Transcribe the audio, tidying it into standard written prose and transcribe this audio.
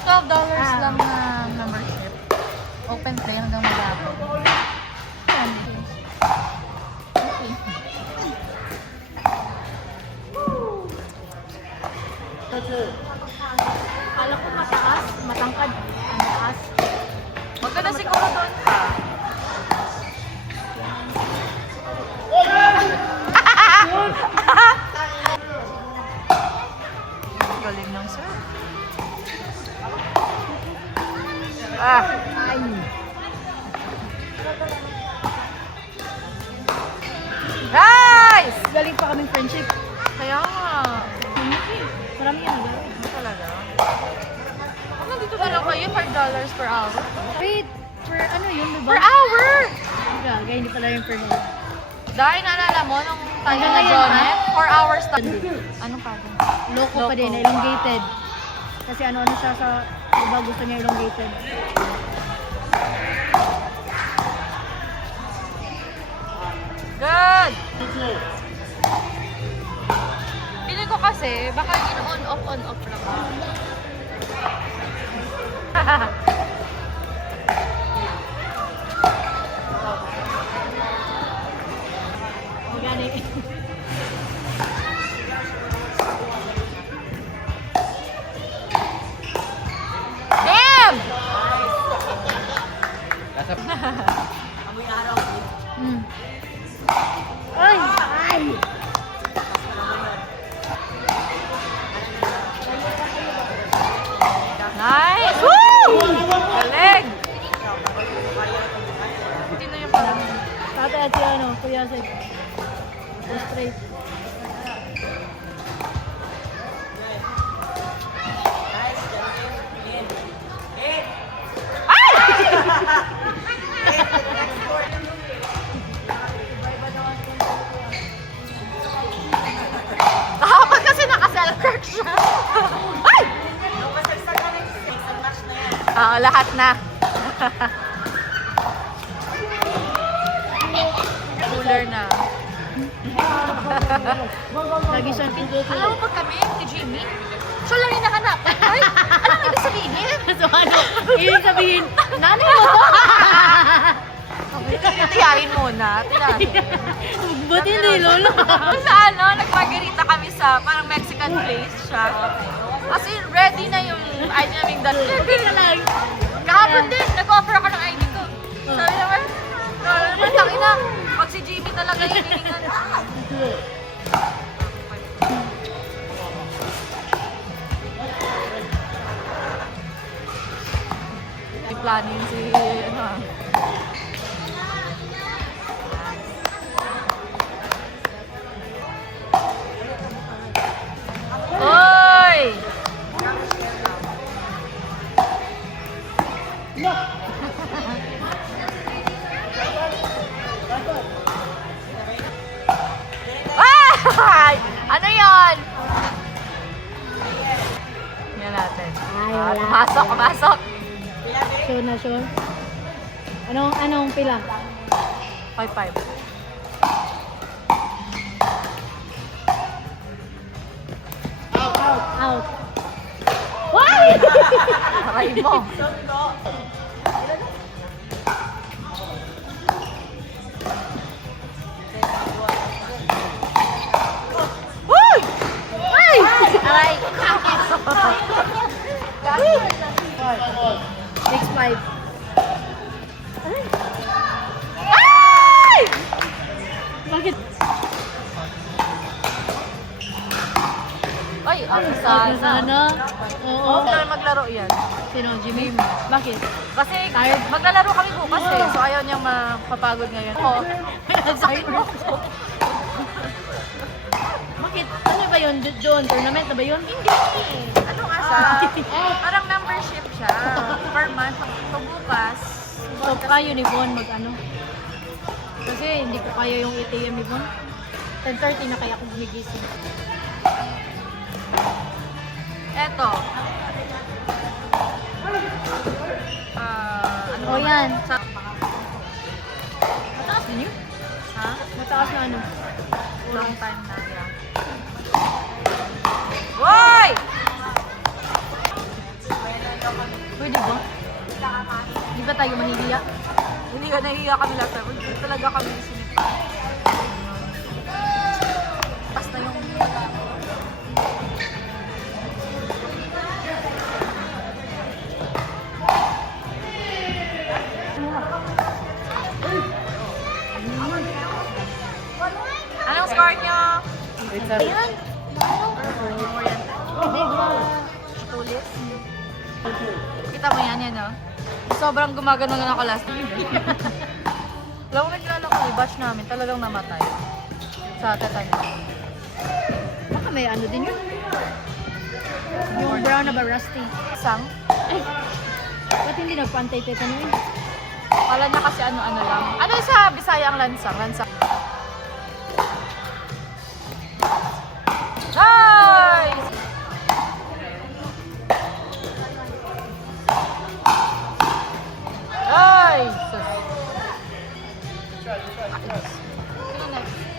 $12 lang na membership. Open play hanggang maghapon. Yan. Okay. Kala ko mataas, matangkad. Ang taas. Maganda siguro doon ka. Galing ng sir. Ay. Nice! Galing pa kaming friendship. Kaya nga. Marami yan. Ano talaga? Kung nandito na lang kayo, $5 per hour. Wait, per ano yun, diba? Per hour! Gaya, hindi pala yung per head. Dahil naalala mo, nung tayo Hanggang na ngayon, Jonet, 4 hours tayo. Anong pa din? Loko pa din, elongated. Kasi ano siya sa iba gusto niya elongated. Good! Feeling ko kasi, baka on-off lang. Organic. Damn! Ay! Ay! Nice! Woo! Galing! Hindi na yung parang... Tatay at si ano, Kuya Sek. Straight. Kapag kasi naka-self-crack siya. Ay! Oo, lahat na. Cooler na. Lagi siyang Alam mo pag kami, si Jimmy, siya lang yung nahanap. Ay, anong ibig sabihin? So ano, ibig sabihin, nanay mo to? Tiyahin muna. Buti hindi, lolo. Sa ano, nag-margarita kami sa parang Mexican place siya. Kasi ready na yung ID naming dalawa. Hindi ka lang. Kahapon din, nag-offer ako ng ID ko. Sabi naman, tangina, pag si Jimmy talaga yung hiningan. May planning si, ano, Hoy! Ay! Ano yon? Yan natin. Ay, wala. Pumasok. Sure na sure. Anong pila? 5-5. Out. Why? Aray mo. Uy! Ay! Aray! 6-5. Ay! Bakit? Ay, ang sana. Sana. Oo. Huwag maglaro yan. Sino? Jimmy? Bakit? Kasi maglalaro kami bukas eh. So ayaw niyang mapapagod ngayon. Oo. Sakit mo. Bakit? Ano ba yun? Doon? Tournament na ba yun? Hindi. Anong asa? Parang membership siya. Per month. So bukas. So, kayo ni Von mag-ano? Kasi hindi ko kaya yung ATM ni Von. 10:30 na kaya ako gigising. Eto. Ano O yan. Sa, Mataas din yun? ha? Mataas na ano? Long time na. Yeah. Hoy! Pwede ba? Di ba tayo mahihiya? Hindi ka nahihiya kami lahat. Pero hindi talaga kami sinip. Basta yung anong score nyo? Ayan. Tulis? Kita mo yan, no? Sobrang gumagano na ako last time. Alam mo, nagkala ko yung batch namin, talagang namatay. Sa tetanus. Baka may ano din yun. Yung brown na ba rusty? Isang? Ba't hindi nagpantay tetano eh? Wala niya kasi ano-ano lang. Ano yung sa Bisaya ang lansang? Lansang. Nice! Nice! Sino next?